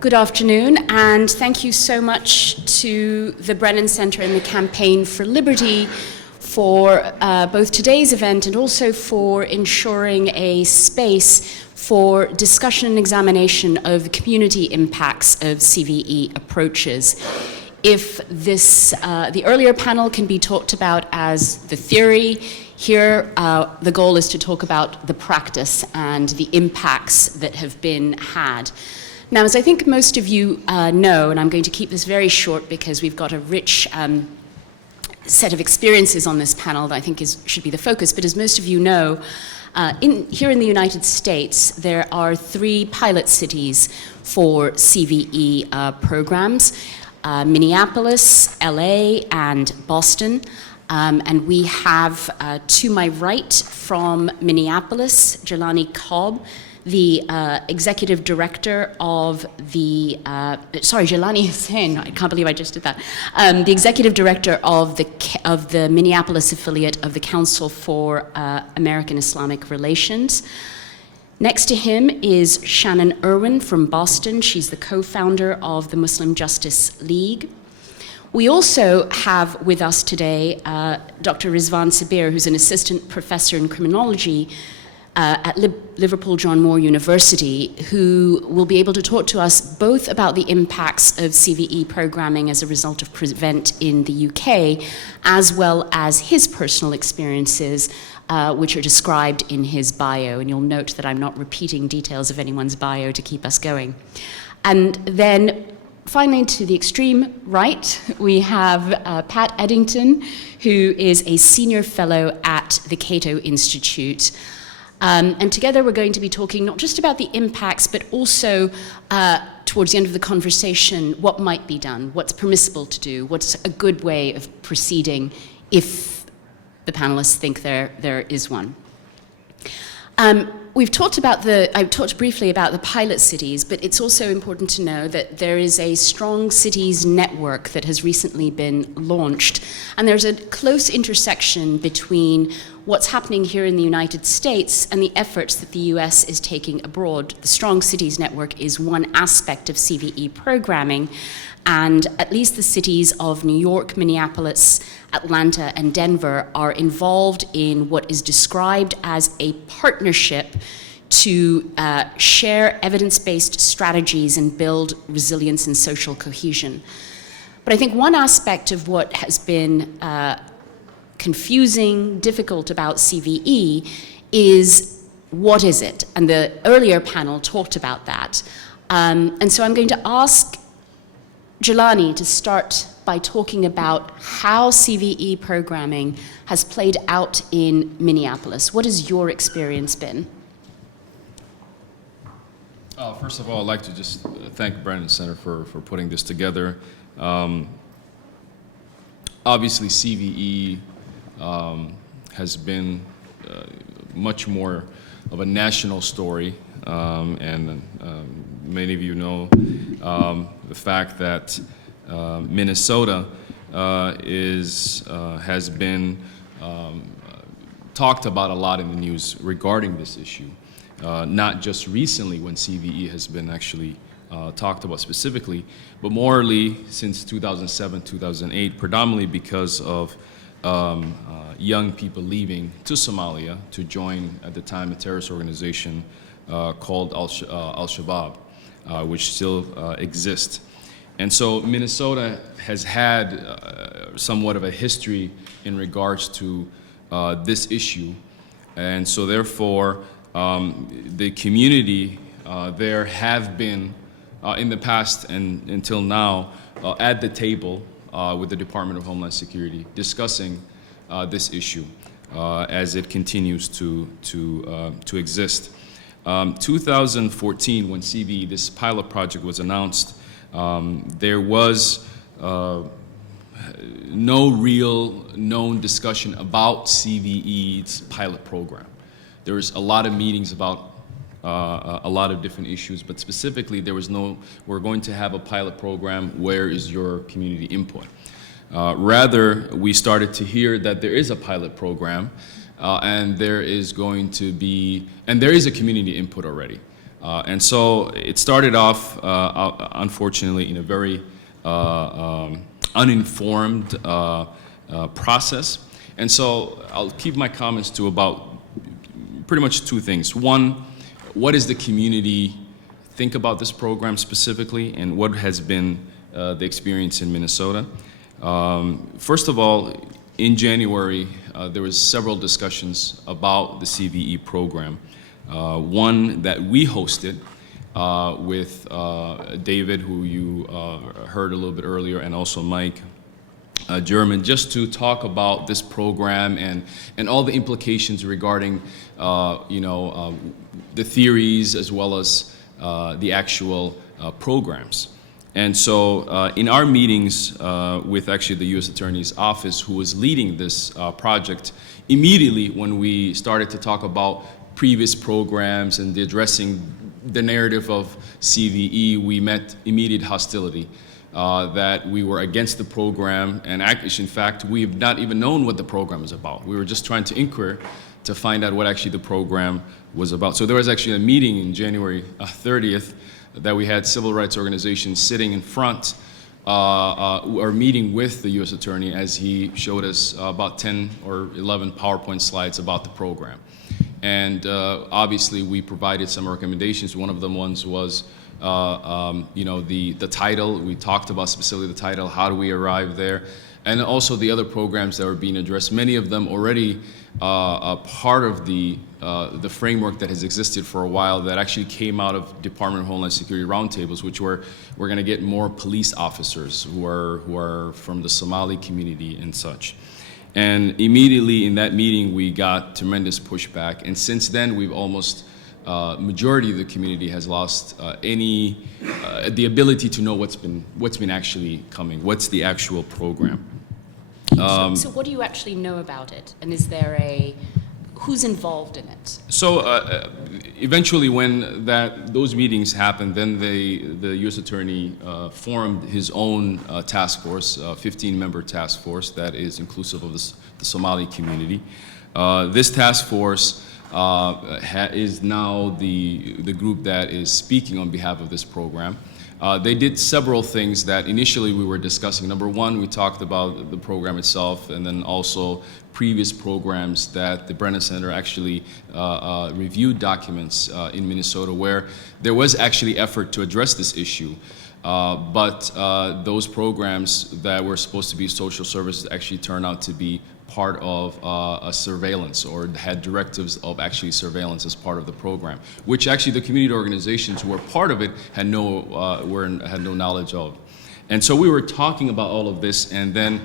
Good afternoon, and thank you so much to the Brennan Center and the Campaign for Liberty for both today's event and also for ensuring a space for discussion and examination of the community impacts of CVE approaches. If this, the earlier panel can be talked about as the theory, here the goal is to talk about the practice and the impacts that have been had. Now, as I think most of you know, and I'm going to keep this very short because we've got a rich set of experiences on this panel that I think should be the focus, but as most of you know, here in the United States, there are 3 pilot cities for CVE programs, Minneapolis, LA, and Boston. And we have, to my right from Minneapolis, Jaylani the executive director of the, Jaylani Hussein, I can't believe I just did that, the executive director of the Minneapolis affiliate of the Council for American-Islamic Relations. Next to him is Shannon Erwin from Boston. She's the co-founder of the Muslim Justice League. We also have with us today Dr. Rizwaan Sabir, who's an assistant professor in criminology at Liverpool John Moore University, who will be able to talk to us both about the impacts of CVE programming as a result of PREVENT in the UK, as well as his personal experiences, which are described in his bio. And you'll note that I'm not repeating details of anyone's bio to keep us going. And then finally, to the extreme right, we have Pat Eddington, who is a senior fellow at the Cato Institute. And together we're going to be talking not just about the impacts, but also towards the end of the conversation, what might be done, what's permissible to do, what's a good way of proceeding if the panelists think there is one. I've talked briefly about the pilot cities, but it's also important to know that there is a strong cities network that has recently been launched, and there's a close intersection between what's happening here in the United States and the efforts that the US is taking abroad. The Strong Cities Network is one aspect of CVE programming, and at least the cities of New York, Minneapolis, Atlanta, and Denver are involved in what is described as a partnership to share evidence-based strategies and build resilience and social cohesion. But I think one aspect of what has been confusing, difficult about CVE is what is it? And the earlier panel talked about that. And so I'm going to ask Jaylani to start by talking about how CVE programming has played out in Minneapolis. What has your experience been? First of all, I'd like to just thank Brennan Center for putting this together. Obviously, CVE has been much more of a national story, and many of you know the fact that Minnesota has been talked about a lot in the news regarding this issue. Not just recently when CVE has been actually talked about specifically, but morely since 2007, 2008, predominantly because of young people leaving to Somalia to join, at the time, a terrorist organization called Al-Shabaab, which still exists. And so Minnesota has had somewhat of a history in regards to this issue. And so therefore, the community there have been, in the past and until now, at the table with the Department of Homeland Security discussing this issue as it continues to exist. 2014, when CVE, this pilot project, was announced, there was no real known discussion about CVE's pilot program. There was a lot of meetings about a lot of different issues, but specifically there was no, we're going to have a pilot program, where is your community input? Rather, we started to hear that there is a pilot program and there is going to be, and there is a community input already. And so it started off, unfortunately, in a very uninformed process. And so I'll keep my comments to about pretty much two things. One, what does the community think about this program specifically, and what has been the experience in Minnesota? First of all, in January, there was several discussions about the CVE program. One that we hosted with David, who you heard a little bit earlier, and also Mike German, just to talk about this program and all the implications regarding the theories as well as the actual programs. And so in our meetings with actually the U.S. Attorney's Office, who was leading this project, immediately when we started to talk about previous programs and addressing the narrative of CVE, we met immediate hostility, that we were against the program, and actually, in fact, we have not even known what the program is about. We were just trying to inquire to find out what actually the program was about. So there was actually a meeting in January 30th that we had civil rights organizations sitting in front or meeting with the U.S. Attorney as he showed us about 10 or 11 PowerPoint slides about the program. And obviously we provided some recommendations. One of them was the title. We talked about specifically the title, how do we arrive there, and also the other programs that were being addressed. Many of them already part of the framework that has existed for a while that actually came out of Department of Homeland Security roundtables, which we're going to get more police officers who are from the Somali community and such. And immediately in that meeting, we got tremendous pushback. And since then, we've almost, majority of the community has lost the ability to know what's been actually coming, what's the actual program. So what do you actually know about it? And is there who's involved in it? So eventually when those meetings happened, then the U.S. Attorney formed his own task force, a 15-member task force that is inclusive of the Somali community. This task force is now the group that is speaking on behalf of this program. They did several things that initially we were discussing. Number one, we talked about the program itself, and then also previous programs that the Brennan Center actually reviewed documents in Minnesota where there was actually effort to address this issue. But those programs that were supposed to be social services actually turned out to be part of a surveillance, or had directives of actually surveillance as part of the program, which actually the community organizations who were part of it had no knowledge of. And so we were talking about all of this, and then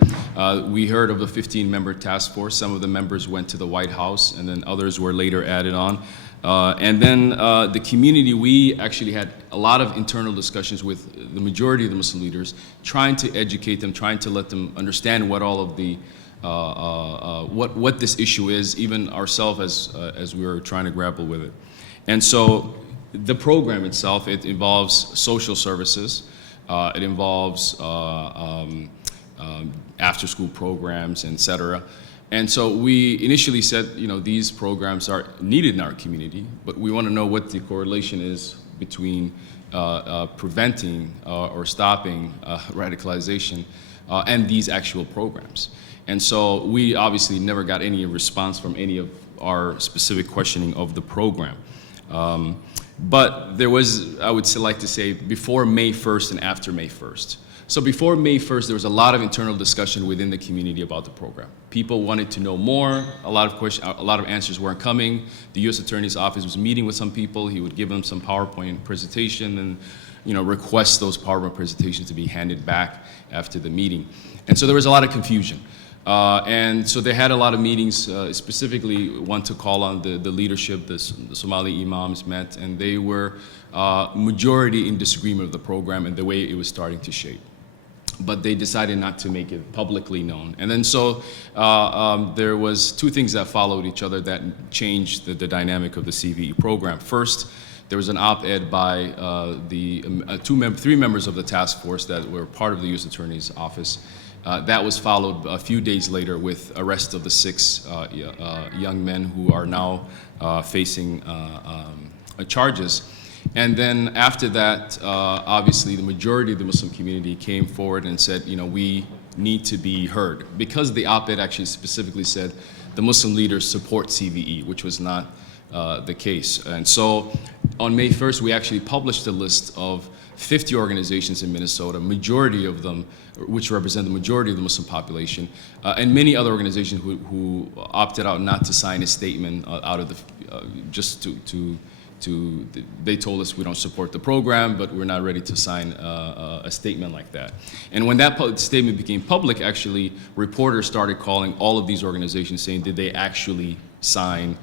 we heard of a 15-member task force. Some of the members went to the White House, and then others were later added on. And then the community, we actually had a lot of internal discussions with the majority of the Muslim leaders, trying to educate them, trying to let them understand what all of the what this issue is, even ourselves as we were trying to grapple with it. And so the program itself, it involves social services, it involves after-school programs, et cetera. And so we initially said, these programs are needed in our community, but we want to know what the correlation is between preventing or stopping radicalization and these actual programs. And so we obviously never got any response from any of our specific questioning of the program. But there was, I would like to say, before May 1st and after May 1st. So before May 1st, there was a lot of internal discussion within the community about the program. People wanted to know more. A lot of answers weren't coming. The U.S. Attorney's Office was meeting with some people. He would give them some PowerPoint presentation and request those PowerPoint presentations to be handed back after the meeting. And so there was a lot of confusion. And so they had a lot of meetings, specifically one to call on the leadership, the Somali imams met, and they were majority in disagreement with the program and the way it was starting to shape. But they decided not to make it publicly known. And then so there was two things that followed each other that changed the dynamic of the CVE program. First, there was an op-ed by three members of the task force that were part of the U.S. Attorney's Office. That was followed a few days later with arrest of the 6 young men who are now facing charges. And then after that, obviously the majority of the Muslim community came forward and said, we need to be heard. Because the op-ed actually specifically said the Muslim leaders support CVE, which was not the case. And so on May 1st, we actually published a list of 50 organizations in Minnesota, majority of them, which represent the majority of the Muslim population, and many other organizations who opted out not to sign a statement out of the, they told us we don't support the program, but we're not ready to sign a statement like that. And when that statement became public, actually, reporters started calling all of these organizations saying, did they actually sign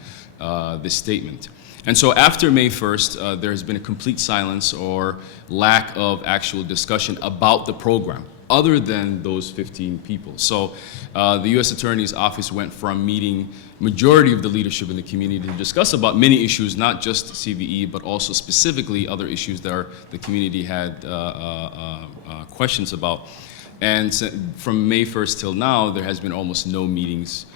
this statement? And so after May 1st, there has been a complete silence or lack of actual discussion about the program, other than those 15 people. So the U.S. Attorney's Office went from meeting majority of the leadership in the community to discuss about many issues, not just CVE, but also specifically other issues that the community had questions about. And so from May 1st till now, there has been almost no meetings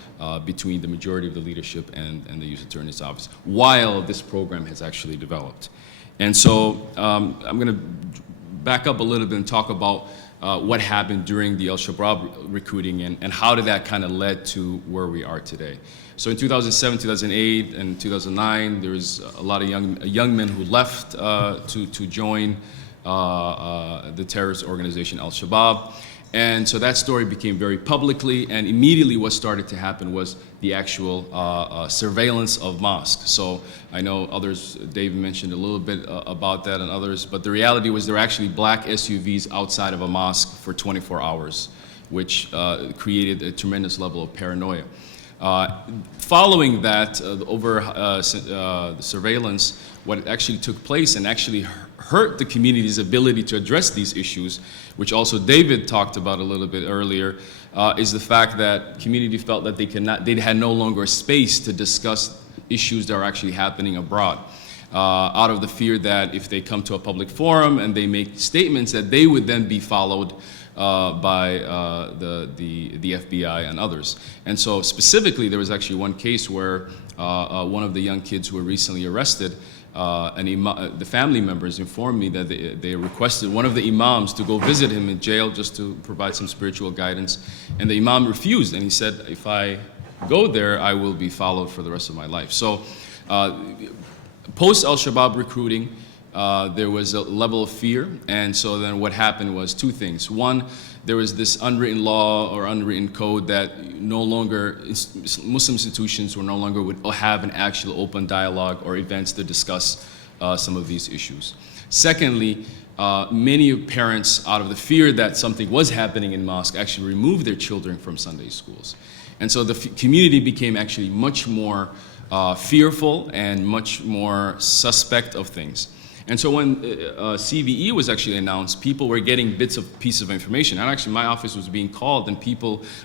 between the majority of the leadership and the U.S. Attorney's Office, while this program has actually developed. And so I'm going to back up a little bit and talk about what happened during the Al-Shabaab recruiting and how did that kind of led to where we are today. So in 2007, 2008, and 2009, there was a lot of young men who left to join the terrorist organization Al-Shabaab. And so that story became very publicly, and immediately what started to happen was the actual surveillance of mosques. So I know others, Dave mentioned a little bit about that and others, but the reality was there were actually black SUVs outside of a mosque for 24 hours, which created a tremendous level of paranoia. Following that, the surveillance, what actually took place and actually hurt the community's ability to address these issues, which also David talked about a little bit earlier, is the fact that community felt that they had no longer a space to discuss issues that are actually happening abroad, out of the fear that if they come to a public forum and they make statements that they would then be followed by the FBI and others. And so specifically, there was actually one case where one of the young kids who were recently arrested, the family members informed me that they requested one of the imams to go visit him in jail just to provide some spiritual guidance. And the imam refused, and he said, if I go there, I will be followed for the rest of my life. So post Al-Shabaab recruiting, there was a level of fear, and so then what happened was two things. One, there was this unwritten law or unwritten code that no longer, Muslim institutions no longer would have an actual open dialogue or events to discuss some of these issues. Secondly, many parents, out of the fear that something was happening in mosque, actually removed their children from Sunday schools. And so the community became actually much more fearful and much more suspect of things. And so when CVE was actually announced, people were getting pieces of information. And actually, my office was being called, and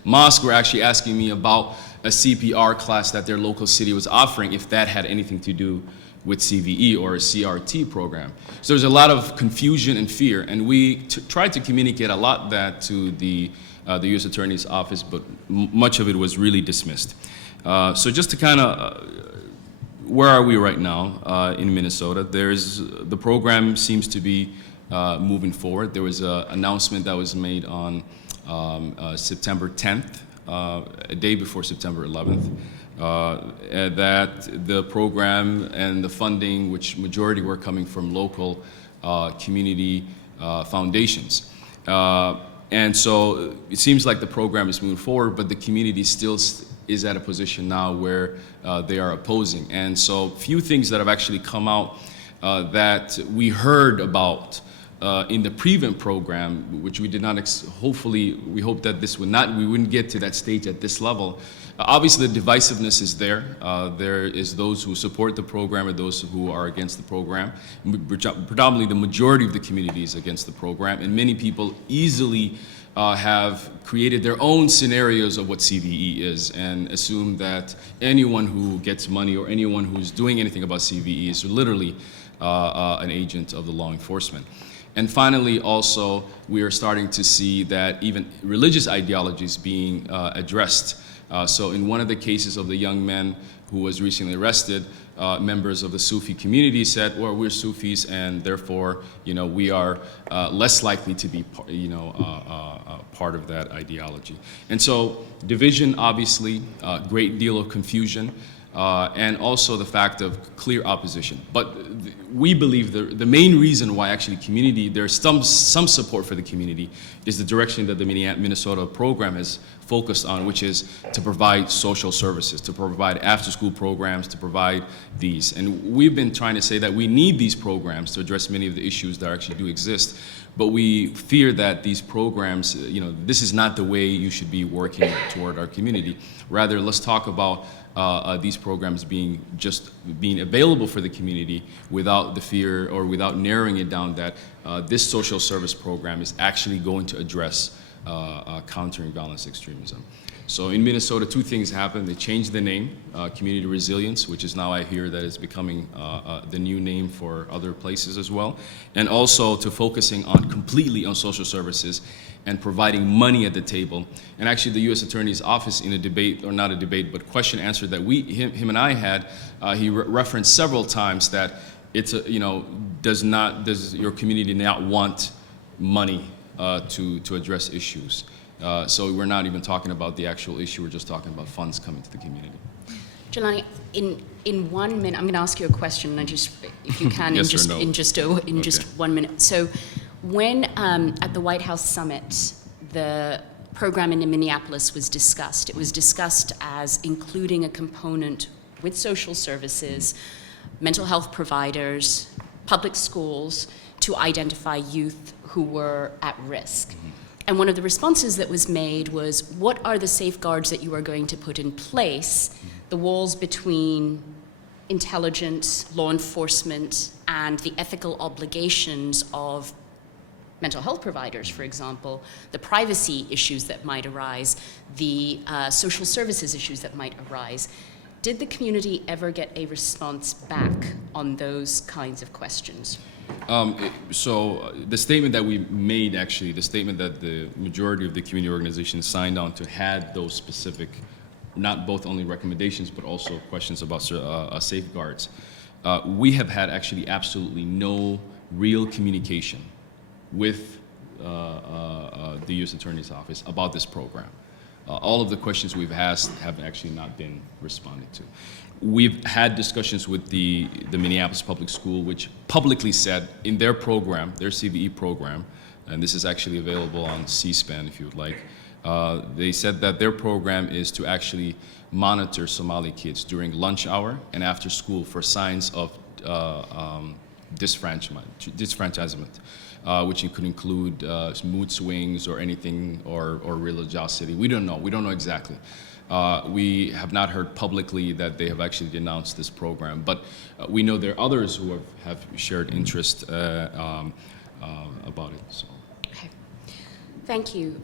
mosques were actually asking me about a CPR class that their local city was offering, if that had anything to do with CVE or a CRT program. So there's a lot of confusion and fear, and we tried to communicate a lot that to the U.S. Attorney's Office, but much of it was really dismissed. So just to kind of where are we right now in Minnesota? The program seems to be moving forward. There was an announcement that was made on September 10th, a day before September 11th, that the program and the funding, which majority were coming from local community foundations. And so it seems like the program is moving forward, but the community still is at a position now where they are opposing. And so few things that have actually come out that we heard about in the prevent program, which we did not, hopefully, we hope that we wouldn't get to that stage at this level. Obviously, the divisiveness is there. There is those who support the program and those who are against the program. Predominantly, the majority of the community is against the program, and many people easily have created their own scenarios of what CVE is and assume that anyone who gets money or anyone who's doing anything about CVE is literally an agent of the law enforcement. And finally, also, we are starting to see that even religious ideologies being addressed So in one of the cases of the young man who was recently arrested, members of the Sufi community said, well, we're Sufis and therefore, we are less likely to be, part of that ideology. And so division, obviously, a great deal of confusion, and also the fact of clear opposition. But we believe the main reason why actually there's some support for the community is the direction that the Minnesota program has focused on, which is to provide social services, to provide after-school programs, to provide these. And we've been trying to say that we need these programs to address many of the issues that actually do exist, but we fear that these programs, this is not the way you should be working toward our community. Rather, let's talk about these programs being available for the community without the fear or without narrowing it down that this social service program is actually going to address countering violence extremism. So in Minnesota, two things happened. They changed the name, Community Resilience, which is now I hear that is becoming the new name for other places as well, and also to focusing completely on social services and providing money at the table. And actually the U.S. Attorney's Office in a debate, or not a debate, but question answer that him and I had, he referenced several times that it's does your community not want money to address issues? So we're not even talking about the actual issue, we're just talking about funds coming to the community. Jaylani, in 1 minute, I'm going to ask you a question, and if you can, yes in just 1 minute. So when at the White House summit, the program in Minneapolis was discussed, it was discussed as including a component with social services, mental health providers, public schools, to identify youth who were at risk. And one of the responses that was made was, what are the safeguards that you are going to put in place, the walls between intelligence, law enforcement, and the ethical obligations of mental health providers, for example, the privacy issues that might arise, the social services issues that might arise. Did the community ever get a response back on those kinds of questions? So the statement that we made, actually, the statement that the majority of the community organizations signed on to had those specific, not both only recommendations, but also questions about safeguards. We have had actually absolutely no real communication with the U.S. Attorney's Office about this program. All of the questions we've asked have actually not been responded to. We've had discussions with the Minneapolis Public School, which publicly said in their program, their CVE program, and this is actually available on C-SPAN if you would like, they said that their program is to actually monitor Somali kids during lunch hour and after school for signs of disfranchisement, which could include mood swings or anything, or religiosity. We don't know exactly. We have not heard publicly that they have actually denounced this program, but we know there are others who have shared interest about it. So. Okay. Thank you.